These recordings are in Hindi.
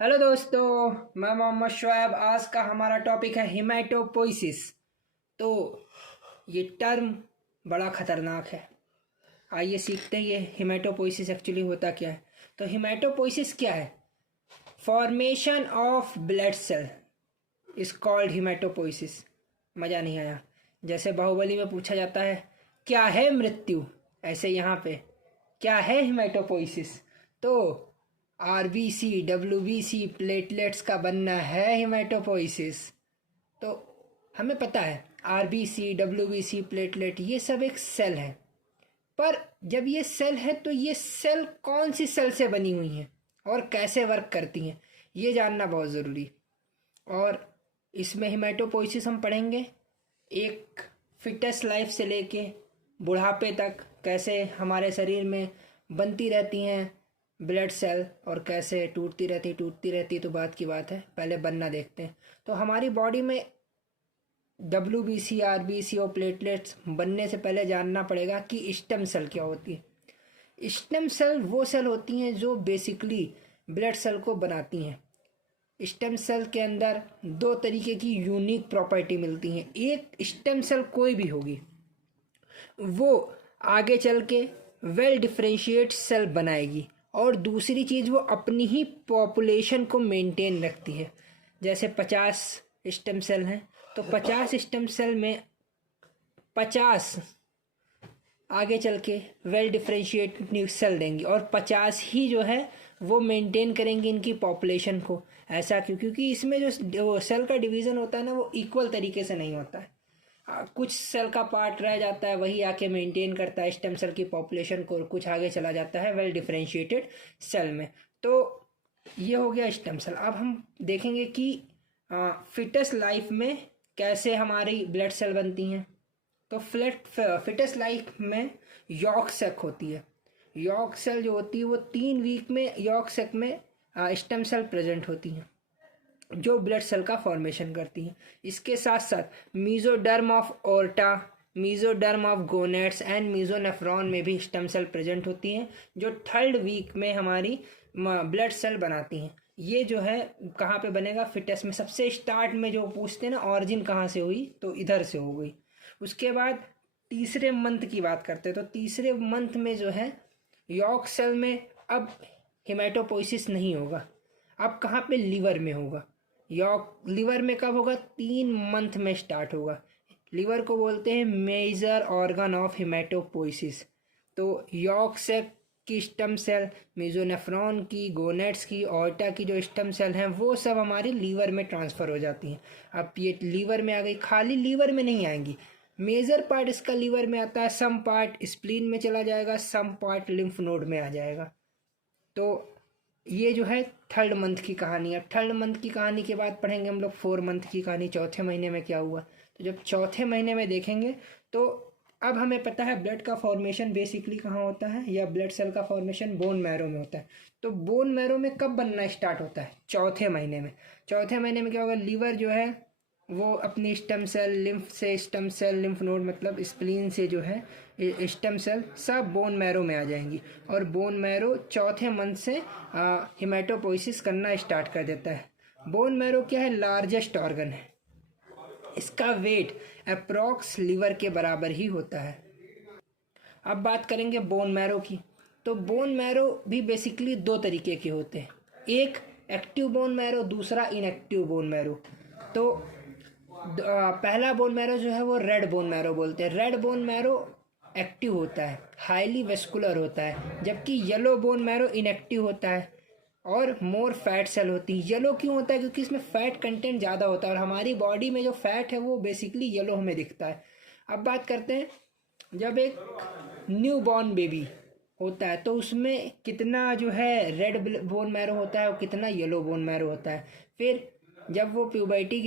हेलो दोस्तों, मैं मोहम्मद शुएब। आज का हमारा टॉपिक है हिमेटोपोइसिस। तो ये टर्म बड़ा ख़तरनाक है। आइए सीखते हैं ये हिमेटोपोइसिस एक्चुअली होता क्या है। तो हिमेटोपोइसिस क्या है? Formation of blood cell is called haematopoiesis. मज़ा नहीं आया? जैसे बाहुबली में पूछा जाता है क्या है मृत्यु, ऐसे यहाँ पे क्या है हिमेटोपोइसिस। तो आरबीसी डब्ल्यूबीसी प्लेटलेट्स का बनना है हिमेटोपोइसिस। तो हमें पता है आरबीसी डब्ल्यूबीसी प्लेटलेट ये सब एक सेल है। पर जब ये सेल है तो ये सेल कौन सी सेल से बनी हुई हैं और कैसे वर्क करती हैं, ये जानना बहुत ज़रूरी। और इसमें हिमेटोपोइसिस हम पढ़ेंगे एक फिटस लाइफ से लेके बुढ़ापे तक कैसे हमारे शरीर में बनती रहती हैं ब्लड सेल और कैसे टूटती रहती तो बात की बात है, पहले बनना देखते हैं। तो हमारी बॉडी में डब्ल्यूबीसी आरबीसी और प्लेटलेट्स बनने से पहले जानना पड़ेगा कि स्टेम सेल क्या होती है। स्टेम सेल वो सेल होती हैं जो बेसिकली ब्लड सेल को बनाती हैं। स्टेम सेल के अंदर दो तरीके की यूनिक प्रॉपर्टी मिलती हैं। एक स्टेम सेल कोई भी होगी वो आगे चल के वेल डिफरेंशिएट सेल बनाएगी, और दूसरी चीज़ वो अपनी ही पॉपुलेशन को मेंटेन रखती है। जैसे 50 स्टेम सेल हैं तो 50 स्टेम सेल में 50 आगे चल के वेल डिफरेंशिएटेड न्यू सेल देंगी, और 50 ही जो है वो मेंटेन करेंगी इनकी पॉपुलेशन को। ऐसा क्यों? क्योंकि इसमें जो सेल का डिवीज़न होता है ना, वो इक्वल तरीके से नहीं होता है। कुछ सेल का पार्ट रह जाता है, वही आके मेंटेन करता है स्टेम सेल की पॉपुलेशन को, और कुछ आगे चला जाता है वेल डिफरेंशिएटेड सेल में। तो ये हो गया स्टेम सेल। अब हम देखेंगे कि फिटस लाइफ में कैसे हमारी ब्लड सेल बनती हैं। तो फिटस लाइफ में यॉर्क सेक होती है। यॉर्क सेल जो होती है वो 3 वीक में यॉर्क सेक में स्टेम सेल प्रेजेंट होती हैं जो ब्लड सेल का फॉर्मेशन करती हैं। इसके साथ साथ mesoderm of aorta, mesoderm of gonads and mesonephron में भी स्टेम सेल प्रेजेंट होती हैं जो 3rd वीक में हमारी ब्लड सेल बनाती हैं। ये जो है कहाँ पे बनेगा? फिटस में। सबसे स्टार्ट में जो पूछते हैं ना ऑरिजिन कहाँ से हुई, तो इधर से हो गई। उसके बाद तीसरे मंथ की बात करते हैं। तो तीसरे मंथ में जो है यॉर्क सेल में अब हिमेटोपोइसिस नहीं होगा। अब कहाँ पे? लीवर में होगा। लीवर में कब होगा? 3 मंथ में स्टार्ट होगा। लीवर को बोलते हैं मेजर ऑर्गन ऑफ हिमेटोपोइसिस। तो यॉर्क सेल की स्टेम सेल, मेसोनेफ्रॉन की, गोनेट्स की, ऑर्टा की जो स्टेम सेल हैं वो सब हमारी लीवर में ट्रांसफ़र हो जाती हैं। अब ये लीवर में आ गई, खाली लीवर में नहीं आएंगी। मेजर पार्ट इसका लीवर में आता है, सम पार्ट स्प्लीन में चला जाएगा, सम पार्ट लिम्फ नोड में आ जाएगा। तो ये जो है 3rd मंथ की कहानी है। 3rd मंथ की कहानी के बाद पढ़ेंगे हम लोग 4 मंथ की कहानी, चौथे महीने में क्या हुआ। तो जब चौथे महीने में देखेंगे तो अब हमें पता है ब्लड का फॉर्मेशन बेसिकली कहाँ होता है, या ब्लड सेल का फॉर्मेशन बोन मैरो में होता है। तो बोन मैरो में कब बनना स्टार्ट होता है? चौथे महीने में। चौथे महीने में क्या होगा? लीवर जो है वो अपनी स्टेम सेल, लिम्फ से स्टेम सेल, लिम्फ नोड मतलब स्प्लीन से जो है स्टेम सेल सब बोन मैरो में आ जाएंगी, और बोन मैरो चौथे मंथ से हिमेटोपोइसिस करना स्टार्ट कर देता है। बोन मैरो क्या है? लार्जेस्ट ऑर्गन है। इसका वेट अप्रॉक्स लीवर के बराबर ही होता है। अब बात करेंगे बोन मैरो की। तो बोन मैरो भी बेसिकली 2 तरीके के होते हैं, एक एक्टिव बोन मैरो, दूसरा इनएक्टिव बोन मैरो। तो पहला बोन मैरो जो है वो रेड बोन मैरो बोलते हैं। रेड बोन मैरो एक्टिव होता है, हाईली वेस्कुलर होता है, जबकि येलो बोन मैरो इनएक्टिव होता है और मोर फैट सेल होती है। येलो क्यों होता है? क्योंकि इसमें फैट कंटेंट ज़्यादा होता है, और हमारी बॉडी में जो फैट है वो बेसिकली येलो हमें दिखता है। अब बात करते हैं, जब एक न्यू बॉर्न बेबी होता है तो उसमें कितना जो है रेड बोन मैरो होता है और कितना येलो बोन मैरो होता है। फिर जब वो प्यूबर्टी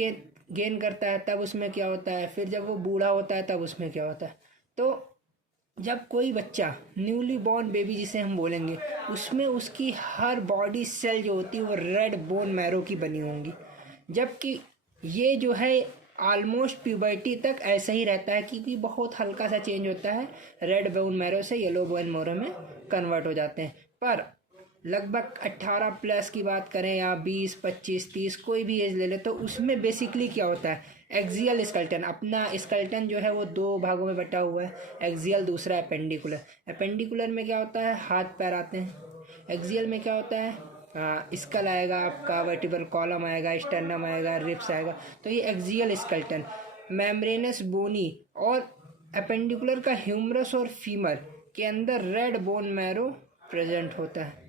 गेन करता है तब उसमें क्या होता है, फिर जब वो बूढ़ा होता है तब उसमें क्या होता है। तो जब कोई बच्चा न्यूली बॉर्न बेबी जिसे हम बोलेंगे, उसमें उसकी हर बॉडी सेल जो होती है वो रेड बोन मैरो की बनी होंगी, जबकि ये जो है ऑलमोस्ट प्यूबर्टी तक ऐसा ही रहता है, क्योंकि बहुत हल्का सा चेंज होता है, रेड बोन मैरो से येलो बोन मैरो में कन्वर्ट हो जाते हैं। पर लगभग 18 प्लस की बात करें या 20, 25, 30 कोई भी एज ले ले, तो उसमें बेसिकली क्या होता है, एक्सियल स्केलेटन, अपना स्केलेटन जो है वो दो भागों में बटा हुआ है, एक्सियल, दूसरा एपेंडिकुलर। एपेंडिकुलर में क्या होता है, हाथ पैर आते हैं। एक्सियल में क्या होता है, स्कल आएगा आपका, वर्टिब्रल कॉलम आएगा, स्टर्नम आएगा, रिब्स आएगा। तो ये एक्सियल स्केलेटन। मेम्ब्रेनस बोनी और एपेंडिकुलर का ह्यूमरस और फीमर के अंदर रेड बोन मैरो प्रेजेंट होता है।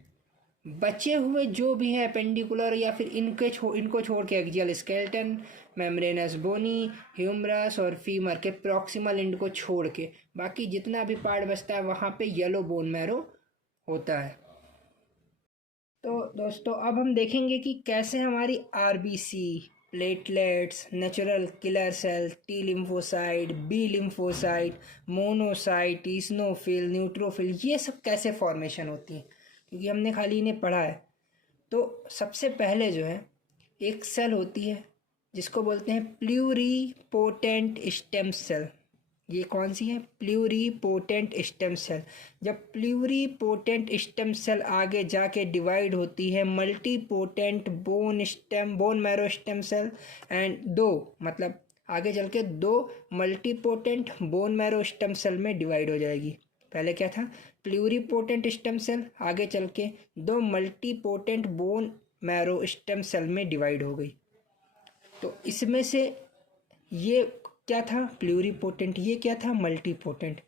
बचे हुए जो भी हैं एपेंडिकुलर या फिर इनको छोड़ के एक्सियल स्केलेटन, मेम्ब्रेनस बोनी, ह्यूमरस और फीमर के प्रॉक्सिमल एंड को छोड़ के बाकी जितना भी पार्ट बचता है वहाँ पे येलो बोन मैरो होता है। तो दोस्तों अब हम देखेंगे कि कैसे हमारी RBC, platelets, natural killer cell, T lymphocyte, B lymphocyte, monocyte, eosinophil, neutrophil, ये सब कैसे फॉर्मेशन होती हैं, क्योंकि हमने खाली इन्हें पढ़ा है। तो सबसे पहले जो है एक सेल होती है जिसको बोलते हैं प्लूरीपोटेंट स्टेम सेल। ये कौन सी है, प्लूरीपोटेंट स्टेम सेल। जब प्लूरीपोटेंट स्टेम सेल आगे जाके डिवाइड होती है multipotent bone marrow stem cell and मतलब आगे चल के दो multipotent bone marrow stem cell में डिवाइड हो जाएगी। पहले क्या था, प्लूरीपोटेंट स्टेम सेल, आगे चल के दो multipotent bone marrow stem cell में डिवाइड हो गई। तो इसमें से ये क्या था, प्लूरीपोटेंट, ये क्या था, मल्टीपोटेंट।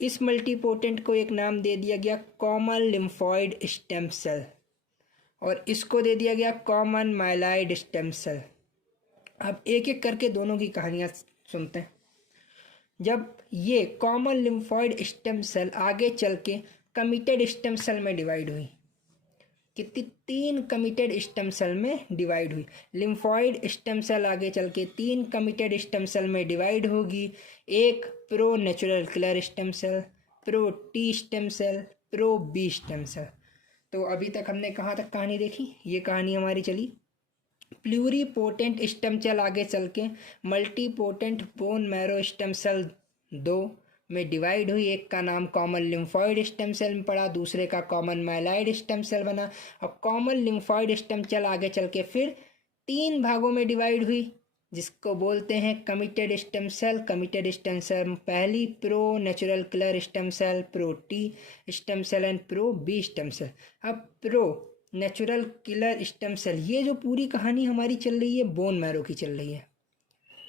इस मल्टीपोटेंट को एक नाम दे दिया गया कॉमन लिम्फॉइड स्टेम सेल और इसको दे दिया गया कॉमन माइलाइड स्टेम सेल। अब एक एक करके दोनों की कहानियाँ सुनते हैं। जब ये कॉमन लिम्फॉइड स्टेम सेल आगे चल के कमिटेड स्टेम सेल में डिवाइड हुई, कितनी, 3 कमिटेड स्टेम सेल में डिवाइड हुई। लिम्फॉइड स्टेम सेल आगे चल के 3 कमिटेड स्टेम सेल में डिवाइड होगी। एक pro natural killer stem cell, pro T stem cell, pro B stem cell. तो अभी तक हमने कहाँ तक कहानी देखी, ये कहानी हमारी चली प्लूरीपोटेंट स्टेम सेल आगे चल के multipotent bone marrow stem cell 2 में डिवाइड हुई। एक का नाम कॉमन लिम्फॉइड स्टेम सेल में पड़ा, दूसरे का कॉमन माइलाइड स्टेम सेल बना। और कॉमन लिम्फॉइड स्टेम सेल आगे चल के फिर 3 भागों में डिवाइड हुई जिसको बोलते हैं committed stem cell. Committed stem cell पहली pro natural killer stem cell, pro T stem cell and pro B stem cell. अब pro natural killer stem cell, ये जो पूरी कहानी हमारी चल रही है बोन मैरो की चल रही है,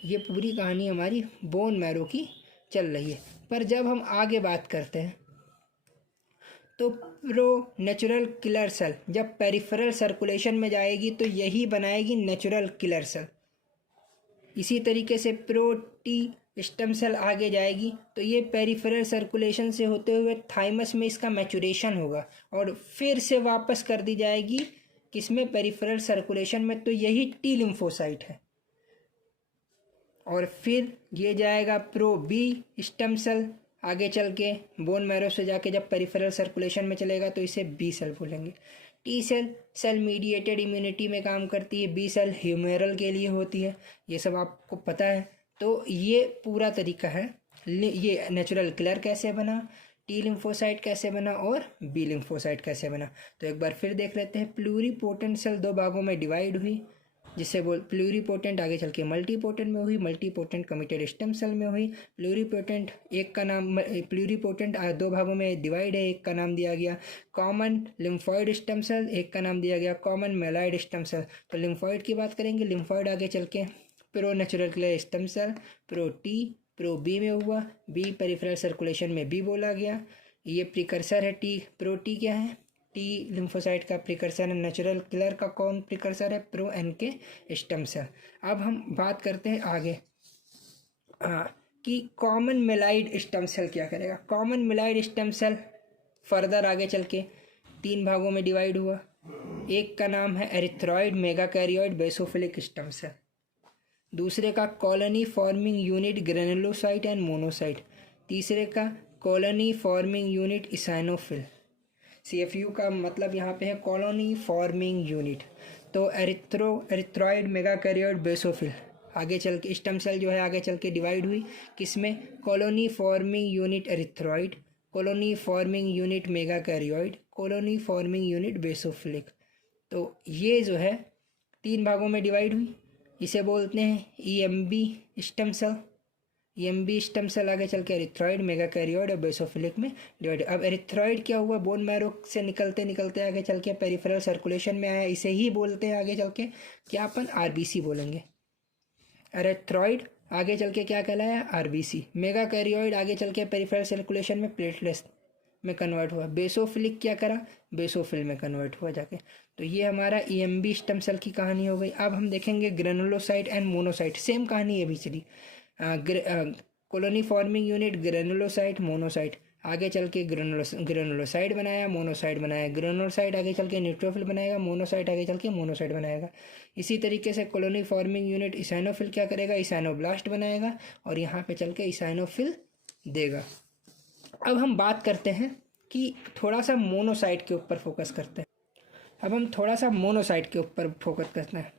ये पूरी कहानी हमारी बोन मैरो की चल रही है। पर जब हम आगे बात करते हैं तो प्रो नेचुरल किलर सेल जब पेरिफेरल सर्कुलेशन में जाएगी तो यही बनाएगी नेचुरल किलर सेल। इसी तरीके से प्रो टी स्टेम सेल आगे जाएगी तो ये पेरिफेरल सर्कुलेशन से होते हुए थाइमस में इसका मैचुरेशन होगा और फिर से वापस कर दी जाएगी किसमें, पेरिफेरल सर्कुलेशन में। तो यही टी लिम्फोसाइट है। और फिर ये जाएगा प्रो बी स्टेम सेल आगे चल के बोन मैरो से जाके जब पेरिफेरल सर्कुलेशन में चलेगा तो इसे बी सेल बोलेंगे। T cell cell mediated immunity में काम करती है, बी सेल ह्यूमेरल के लिए होती है, ये सब आपको पता है। तो ये पूरा तरीका है। ये नेचुरल किलर कैसे बना, टी लिम्फोसाइट कैसे बना और बी लिम्फोसाइट कैसे बना। तो एक बार फिर देख लेते हैं। प्लूरीपोटेंट सेल 2 भागों में डिवाइड हुई जिससे प्लूरीपोटेंट आगे चल के मल्टीपोटेंट में हुई, मल्टीपोटेंट कमिटेड स्टेम सेल में हुई। प्लूरीपोटेंट एक का नाम, प्लूरीपोटेंट 2 भागों में डिवाइड है, एक का नाम दिया गया कॉमन लिम्फॉइड स्टेम सेल, एक का नाम दिया गया कॉमन मेलाइड स्टेम सेल। तो लिम्फॉइड की बात करेंगे, लिम्फॉइड आगे चल के pro natural killer stem cell, pro T, pro B में हुआ, बी पेरिफेरल सर्कुलेशन में बी बोला गया। ये प्रिकर्सर है टी, प्रो टी क्या है, टी लिम्फोसाइट का प्रिकर्सर है। नेचुरल किलर का कौन प्रिकर्सर है, प्रो एन के स्टेम सेल। अब हम बात करते हैं आगे कि कॉमन मेलाइड स्टेम सेल क्या करेगा। Common myeloid stem cell further आगे चल के 3 भागों में डिवाइड हुआ। एक का नाम है एरिथ्रॉइड मेगाकैरियोइड बेसोफिलिक स्टेम सेल, दूसरे का colony forming unit granulocyte and monocyte, तीसरे का कॉलोनी फॉर्मिंग यूनिट इसाइनोफिल। CFU का मतलब यहाँ पे है कॉलोनी फॉर्मिंग यूनिट। तो एरिथ्रॉइड मेगाकैरियोइड बेसोफिल आगे चल के स्टेम सेल जो है आगे चल के डिवाइड हुई किसमें, colony forming unit erythroid, colony forming unit megakaryoid, colony forming unit basophilic. तो ये जो है 3 भागों में डिवाइड हुई, इसे बोलते हैं EMB stem cell. EMB stem cell आगे चल के एरिथ्रॉइड, मेगाकैरियोइड और बेसोफिलिक में डिवाइड। अब एरिथ्रॉइड क्या हुआ, बोन मैरो से निकलते निकलते आगे चल के पेरिफेरल सर्कुलेशन में आया, इसे ही बोलते हैं आगे चल के क्या अपन आरबीसी बोलेंगे। एरिथ्रॉइड आगे चल के क्या कहलाया, आरबीसी। मेगाकैरियोइड आगे चल के पेरिफेरल सर्कुलेशन में प्लेटलेट्स में कन्वर्ट हुआ। बेसोफिलिक क्या करा, बेसोफिल में कन्वर्ट हुआ जाके। तो ये हमारा ईएमबी स्टेम सेल की कहानी हो गई। अब हम देखेंगे ग्रेनुलोसाइट एंड मोनोसाइट, सेम कहानी है पिछली। Colony forming unit granulocyte, monocyte, आगे चल के ग्रेनुलोसाइट बनाया, मोनोसाइट बनाया, ग्रेनुलोसाइट आगे चल के न्यूट्रोफिल बनाएगा, मोनोसाइट आगे चल के मोनोसाइट बनाएगा। इसी तरीके से कॉलोनी फॉर्मिंग यूनिट इसाइनोफिल क्या करेगा, इसाइनोब्लास्ट बनाएगा और यहाँ पे चल के इसाइनोफिल देगा। अब हम बात करते हैं कि थोड़ा सा मोनोसाइट के ऊपर फोकस करते हैं। अब हम थोड़ा सा मोनोसाइट के ऊपर फोकस करते हैं,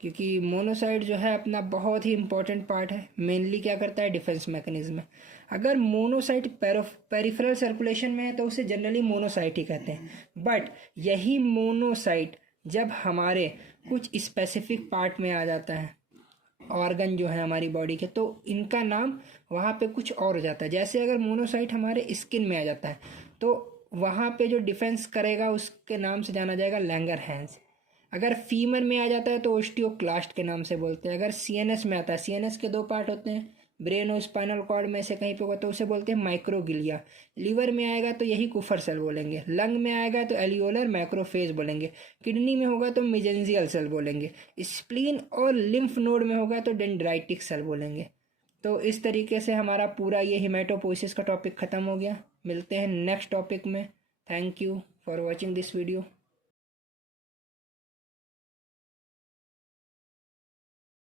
क्योंकि मोनोसाइट जो है अपना बहुत ही इंपॉर्टेंट पार्ट है। मेनली क्या करता है, डिफेंस मैकेनिज्म है। अगर मोनोसाइट पेरिफेरल सर्कुलेशन में है तो उसे जनरली मोनोसाइट ही कहते हैं। बट यही मोनोसाइट जब हमारे कुछ स्पेसिफिक पार्ट में आ जाता है, ऑर्गन जो है हमारी बॉडी के, तो इनका नाम वहाँ पे कुछ और हो जाता है। जैसे अगर मोनोसाइट हमारे स्किन में आ जाता है तो वहाँ पे जो डिफेंस करेगा उसके नाम से जाना जाएगा लैंगरहैंस। अगर फीमर में आ जाता है तो ओस्टियोक्लास्ट के नाम से बोलते हैं। अगर सीएनएस में आता है, सीएनएस के 2 पार्ट होते हैं, ब्रेन और स्पाइनल कॉर्ड में से कहीं पे होगा तो उसे बोलते हैं माइक्रोगिलिया। लीवर में आएगा तो यही कुफर सेल बोलेंगे। लंग में आएगा तो एलियोलर मैक्रोफेज बोलेंगे। किडनी में होगा तो मेजेंजियल सेल बोलेंगे। स्प्लीन और लिम्फ नोड में होगा तो डेंड्राइटिक सेल बोलेंगे। तो इस तरीके से हमारा पूरा ये हिमेटोपोइसिस का टॉपिक ख़त्म हो गया। मिलते हैं नेक्स्ट टॉपिक में। Thank you for watching this video.